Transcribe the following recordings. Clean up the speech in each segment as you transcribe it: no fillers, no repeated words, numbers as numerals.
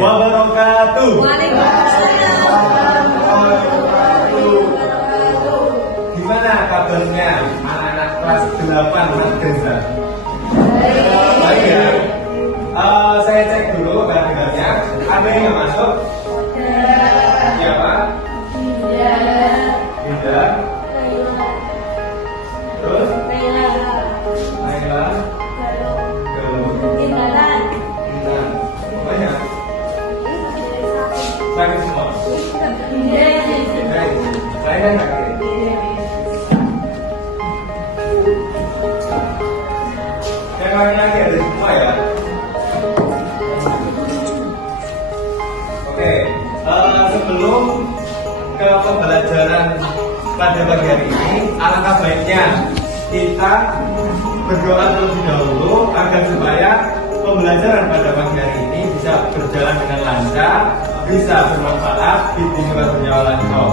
wabarakatuh. Waalaikumsalam. Gimana kabarnya anak-anak kelas 8 madrasah? Baik ya. Saya cek dulu barang-barangnya. Ada yang nggak masuk? Siapa? Tidak. Terus? Naila. Intan. Banyak. Sakit semua. Saya kan sakit. Yang laki-laki ada semua ya. Oke, sebelum ke pembelajaran pada pagi hari ini, alangkah baiknya kita berdoa terlebih dahulu agar supaya pembelajaran pada pagi hari ini bisa berjalan dengan lancar, bisa bermanfaat di dunia dunia lancar.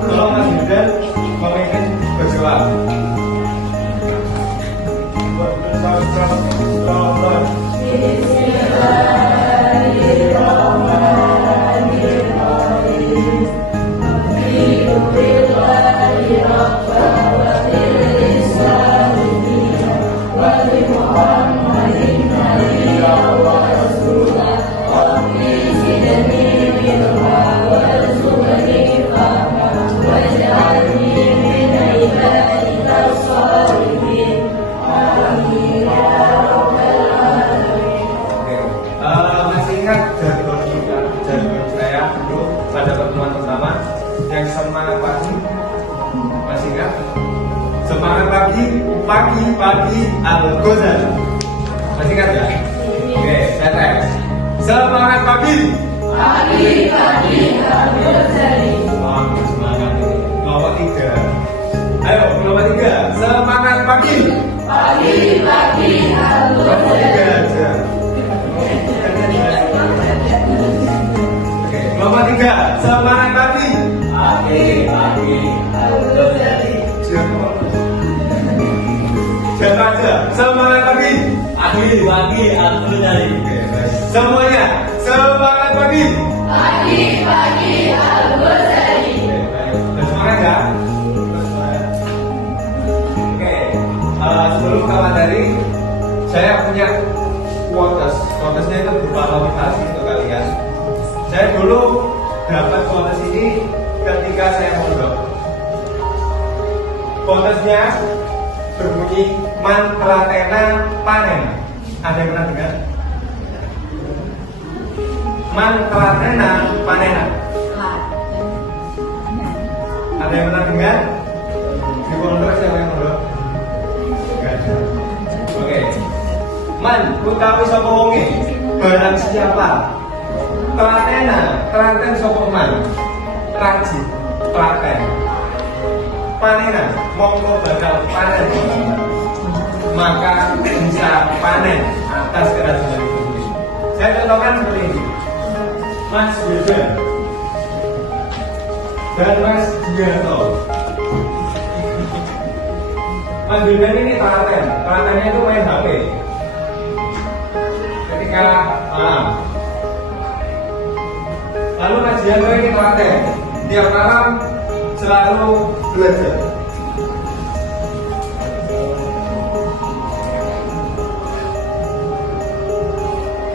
Kalau Mas Yudan memimpin berdoa. Pada pertemuan pertama yang semangat pagi, masih ingat? Semangat pagi Al-Ghazali. Masih ingat ya? Oke, saya tes. Semangat pagi Al-Ghazali. Wah, semangat ini. Kelompok 3. Ayo, kelompok 3. Semangat pagi Al-Ghazali. Kelompok 3, semangat pagi Al-Ghazali. Siapa aja? Semangat pagi Al-Ghazali. Semuanya, semangat pagi Al-Ghazali. Semangat ya? Oke, sebelum ke materi, saya punya quotesnya itu berupa motivasi untuk kalian. Saya dulu dapat quotes ini ketika saya mondok. Quotesnya berbunyi mantratena panena. Ada yang pernah dengar? Mantratena panena. Ada yang pernah dengar? Di pondok siapa yang mondok? Enggak ada. Oke. Man utawi sapa wonge? Barang siapa? Telaten sapa man? Rajin, telaten. Panenan, mongko bakal panen. Maka bisa panen atas kerajinan itu. Saya contohkan seperti ini. Mas Wildan dan Mas Dianto. Mas Wildan ini telaten. Telatennya itu main HP. Ketika malam. Lalu Mas Dianto ini telaten, tiap malam selalu belajar.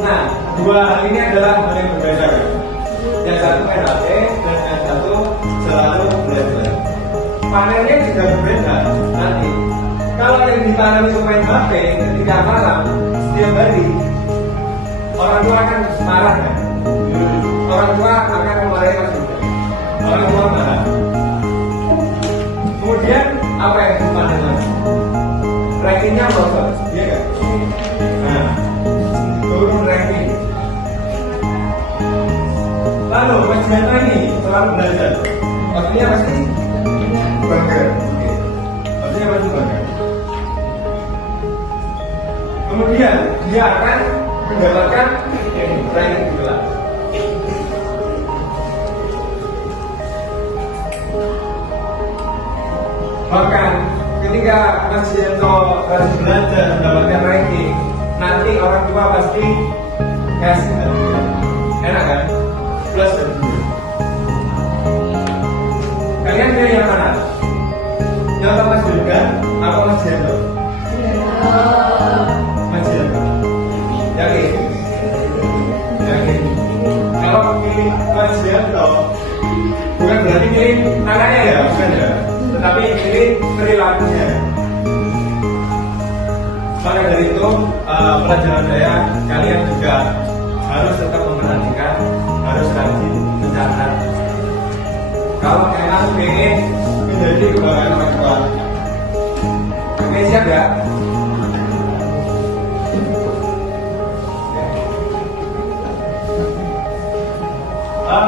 Nah, dua hal ini adalah hal yang berbeda. Yang satu main HP dan yang satu selalu belajar. Panennya juga berbeda nanti. Kalau yang ditanam itu main HP ketika malam setiap hari, orang tua akan marah kan? Orang tua akan memarahi Mas Yudan. Orang tua marah. Kemudian apa yang dipanen lagi? Rankingnya merosot, iya kan? Nah, turun ranking. Lalu Mas Dianto ini selalu belajar. Maksudnya pasti bangga. Oke. Maksudnya pasti bangga. Kemudian dia akan mendapatkan ranking kelas. Bahkan ketika Mas Dianto harus belajar mendapatkan ranking, nanti orang tua pasti kasih enak kan? Plus dan minus. Kalian pilih yang mana? Yang Mas Wildan apa Mas Jendo? Mas Jendo. Yakin? Yakin? Kalau pilih Mas Jendo, bukan berarti pilih anaknya ya, bukan ya? Tetapi pilih perilakunya. Maka dari itu, pelajaran saya, kalian juga harus tetap memperhatikan, harus rajin mencatat. Kalau emang pengen menjadi kebanggaan orang tua, oke, siap ya?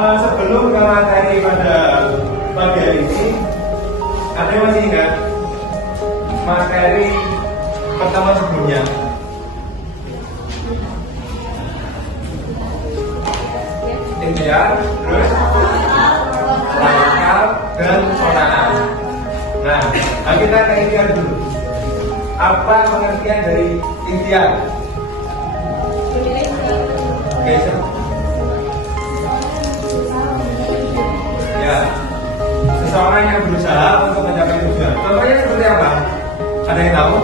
Sebelum ke materi pada pagi hari ini, ada yang masih ingat materi pertama sebelumnya? Intian, terus tawakal dan qanaah. Nah, kita ke intian dulu. Apa pengertian dari intian? Oke, ya, seseorang yang berusaha untuk mencapai tujuan. Contohnya seperti apa? Ada yang tahu?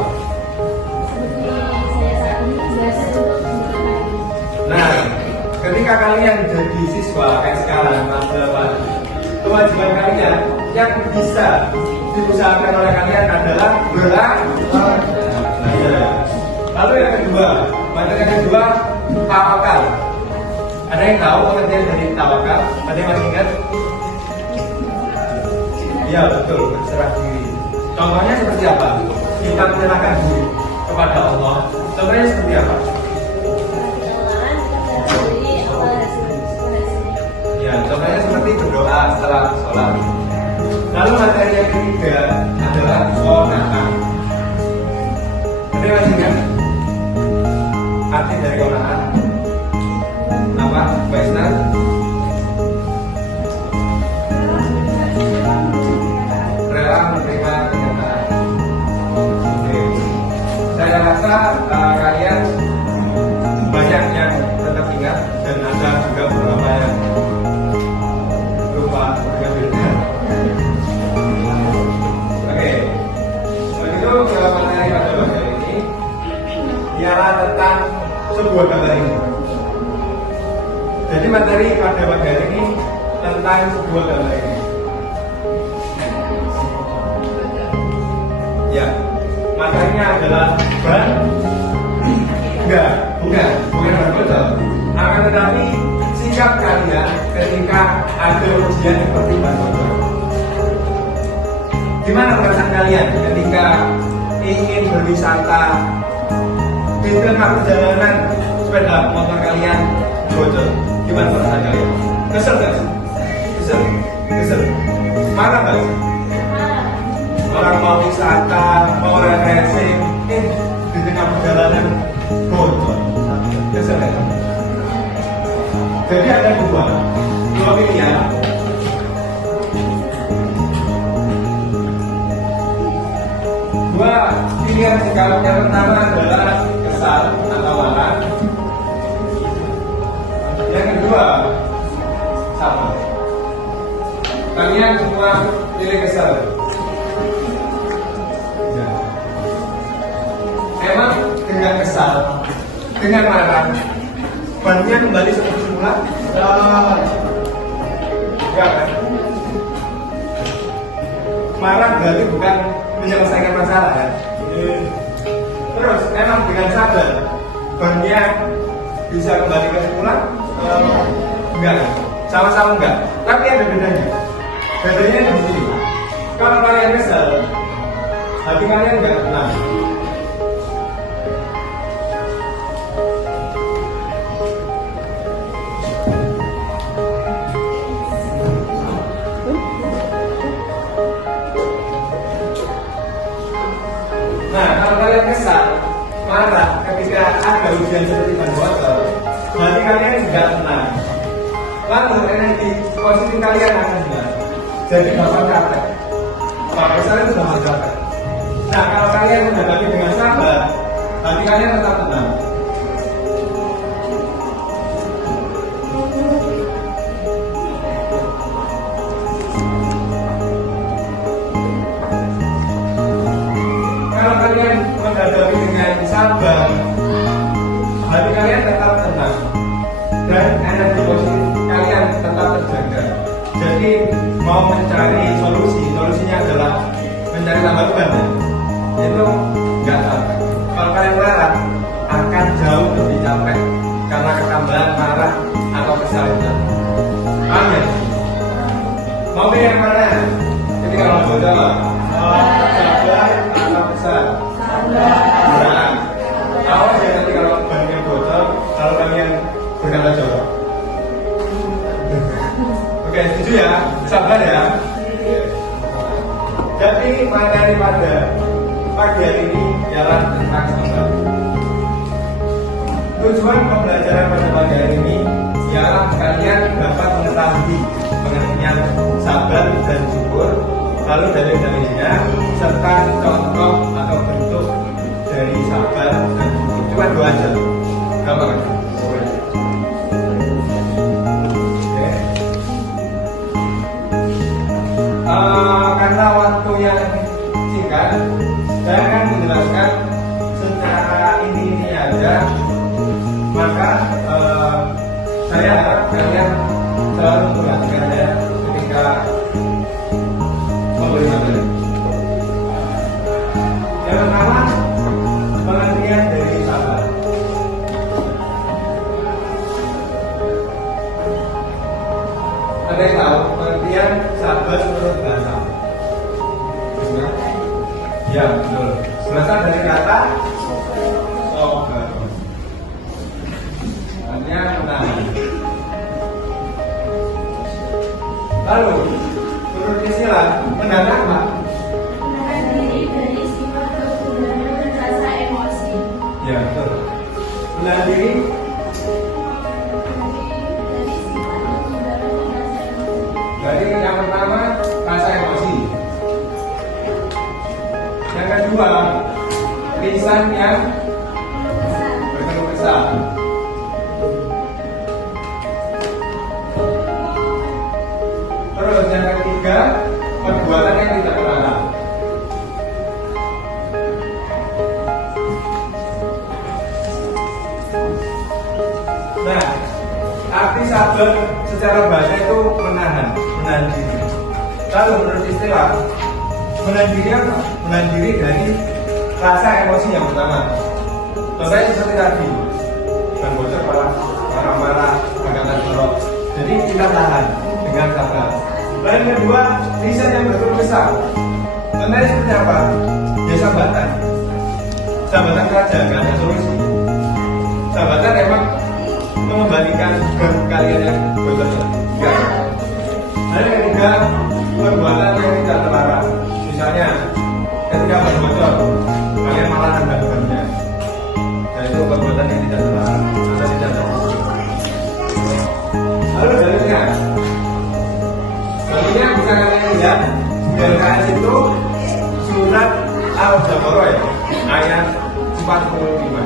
Nah, ketika kalian jadi siswa kayak sekarang, kewajiban kalian yang bisa diusahakan oleh kalian adalah belajar. Lalu yang kedua, materi yang kedua, tawakal. Ada yang tahu pengertian dari tawakal? Ada yang masih ingat? Iya betul, berserah diri. Contohnya seperti apa? Kita menyerahkan diri kepada Allah. Contohnya seperti apa? Ya, contohnya seperti berdoa setelah sholat. Lalu materi yang ketiga adalah qanaah. Ada yang masih ingat? Arti dari qanaah apa? Mbak Isna? Rela menerima kenyataan. Oke. Saya rasa kalian banyak yang tetap ingat dan ada juga beberapa yang lupa mengambilnya. Oke. Begitu ke materi pada bagian ini ialah tentang sebuah gambar ini. Jadi materi pada bagian ini tentang sebuah gambar ini. Ya, materinya adalah ban. Bukan ban botol. Akan tetapi sikap kalian ketika ada ujian seperti ban botol. Gimana perasaan kalian ketika ingin berwisata di tengah perjalanan sepeda motor kalian bocor? Gimana perasaan kalian? Kesel gak sih? Kesel. Marah gak sih? Orang mau wisata, mau refreshing, di tengah perjalanan bocor. Kesel gak? Jadi ada dua pilihan. Dua pilihan sikap. Yang pertama adalah kesal atau marah. Yang kedua sama. Kalian semua pilih kesal. Ya. Emang dengan kesal, dengan marah, bannya kembali seperti semula? Ya kan? Marah berarti bukan menyelesaikan masalah ya. Terus emang dengan sabar bannya bisa kembali ke semula? Enggak, sama-sama enggak. Tapi ada bedanya. Bedanya di sini. Kalau kalian kesal, hati kalian enggak tenang. Nah, kalau kalian kesal, marah ketika ada ujian seperti ban botol, hati kalian juga tenang. Lalu energi positif kalian akan hilang. Jadi gampang capek. Kalau kesal itu gampang capek. Nah, kalau kalian menghadapi dengan sabar, hati kalian tetap tenang. dan energi positif kalian tetap terjaga. Jadi mau mencari solusinya adalah mencari tambah beban ya? Itu nggak salah. Kalau kalian larang akan jauh lebih capek karena ketambahan marah atau kesal itu. Paham ya? Mau pilih yang mana? Jadi kalau mau jawab sabar atau kesal? Sabar. Awas ya nanti kalau banyak bocor, kalau kalian berkata jorok. Oke, setuju ya? Sabar ya? Jadi materi pada pagi hari ini ialah tentang sabar. Tujuan pembelajaran pada pagi hari ini ialah kalian dapat mengetahui pengertian sabar dan syukur, lalu dalil-dalilnya serta contoh atau bentuk dari sabar dan syukur. Cuma dua aja, gampang aja. Karena waktu yang singkat, saya akan menjelaskan secara ini aja. Maka saya harap kalian selalu memperhatikan saya ketika memberi materi. Yang pertama, pengertian dari sabar. Ada yang tahu pengertian sabar menurut bahasa? Ya, betul. Berasal dari kata sabar. Artinya menahan. Lalu, menurut istilah menahan apa? Menahan diri dari sifat kegundahan dan rasa emosi. Ya, betul. Menahan diri Dari sifat kegundahan dan rasa emosi. berarti yang pertama rasa emosi. Yang kedua, lisan yang berkeluh kesah. Terus yang ketiga, perbuatan yang tidak terlarang. Nah, arti sabar secara bahasa itu menahan diri. Lalu menurut istilah, menahan diri apa? Menahan diri dari rasa emosi yang pertama. Contohnya seperti tadi, dan bocor marah-marah, berkata jorok. Jadi kita tahan dengan sabar. Lalu yang kedua, lisan yang berkeluh kesah. Contohnya seperti apa? Ya sambatan. Sambatan saja, nggak ada solusi. Sambatan emang mengembalikan ke kalian yang bocor. Enggak. Lalu yang ketiga, perbuatan yang tidak terlarang. Misalnya, ketika berbocor, kalian malah nambah-nambahnya. Nah itu perbuatan yang tidak terlarang atau tidak terlarang. Lalu dalilnya bisa kalian lihat di LKS itu surat Al-Baqarah ya, ayat 45.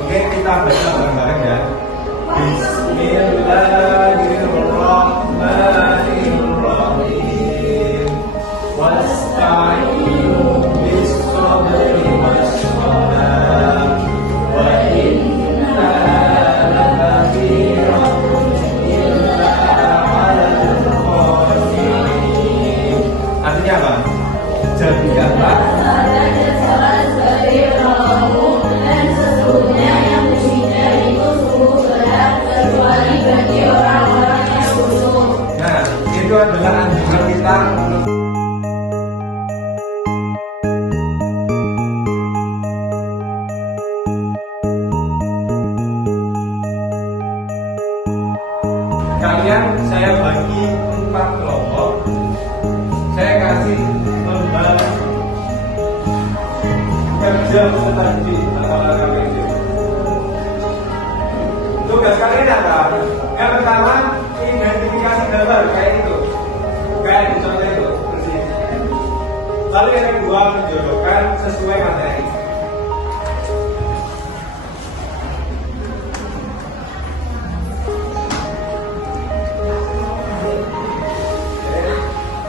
Oke, kita baca bareng-bareng ya. Bismillahirrahmanirrahim. Wasta'inu bis-sabri was-salah wa innaha lakabiratun illa 'alal khashi'in. Artinya apa? Jadikanlah salat sebagai perahu dan sesungguhnya yang musinya itu sungguh berat kecuali bagi orang-orang yang khusyuk. Nah, itu adalah anjuran kita untuk kalian. Saya bagi 4 kelompok. Saya kasih lembar kerja peserta didik atau LKPD. Tugas kalian apa? Yang pertama, identifikasi gambar kayak itu, kayak di contoh itu, persis. Lalu yang kedua, menjodohkan sesuai materi.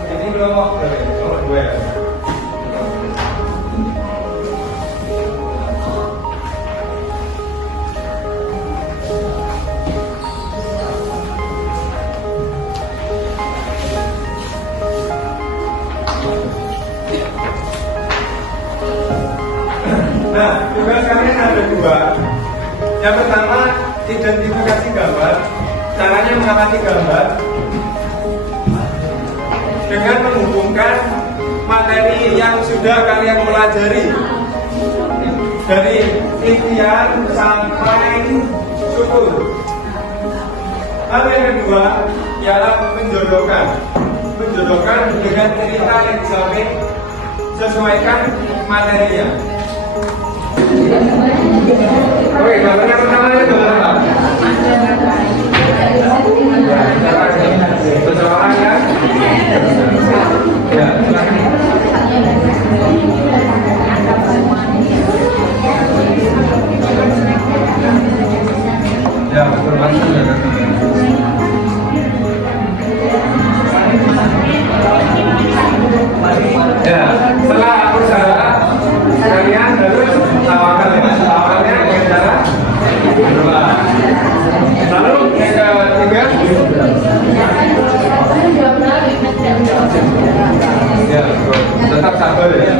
Ini belum waktu, nomor 2 ya. ada dua. Yang pertama, identifikasi gambar. Caranya mengamati gambar dengan menghubungkan materi yang sudah kalian pelajari dari ikhtiar sampai syukur. Hal yang kedua ialah menjodohkan dengan cerita yang disampaikan, sesuaikan materinya. Oke, gambar yang pertama itu gambar apa? Bersamaan ya? Ya, silakan. Ya, betul banget. Ya, setelah aku salah, kalian harus awalkan ya. Awalnya dengan cara berdoa. Lalu yang ketiga, ya, tetap sabar ya.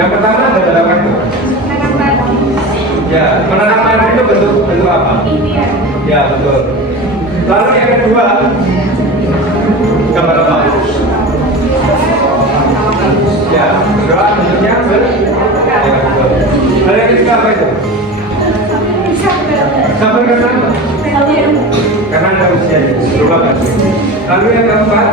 Yang pertama adalah apa itu? Ya, menanam air itu bentuk apa? Ya, betul. Lalu yang kedua, gambar apa? Ya, berdoa bentuknya ya, betul. Lalu yang ketiga apa itu? Sabar karena apa? Karena ada usia berubah kan? Lalu yang keempat,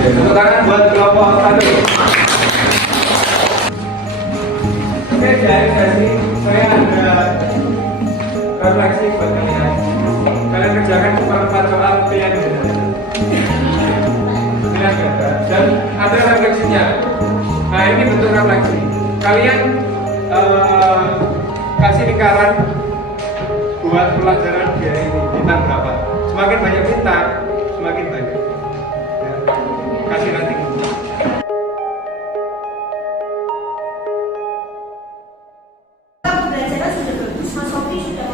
tepuk tangan buat kelompok satu. Oke, dari sesi saya ada refleksi buat kalian. Kalian kerjakan seperempat soal pilihan ganda. Pilihan ganda. Dan ada refleksinya. Nah, ini bentuk refleksi. Kalian kasih lingkaran buat pelajaran di hari ini. Bintang berapa? Semakin banyak bintang, semakin banyak. Ya. Kasih nanti. Pembelajaran sudah bagus, Mas Sofi sudah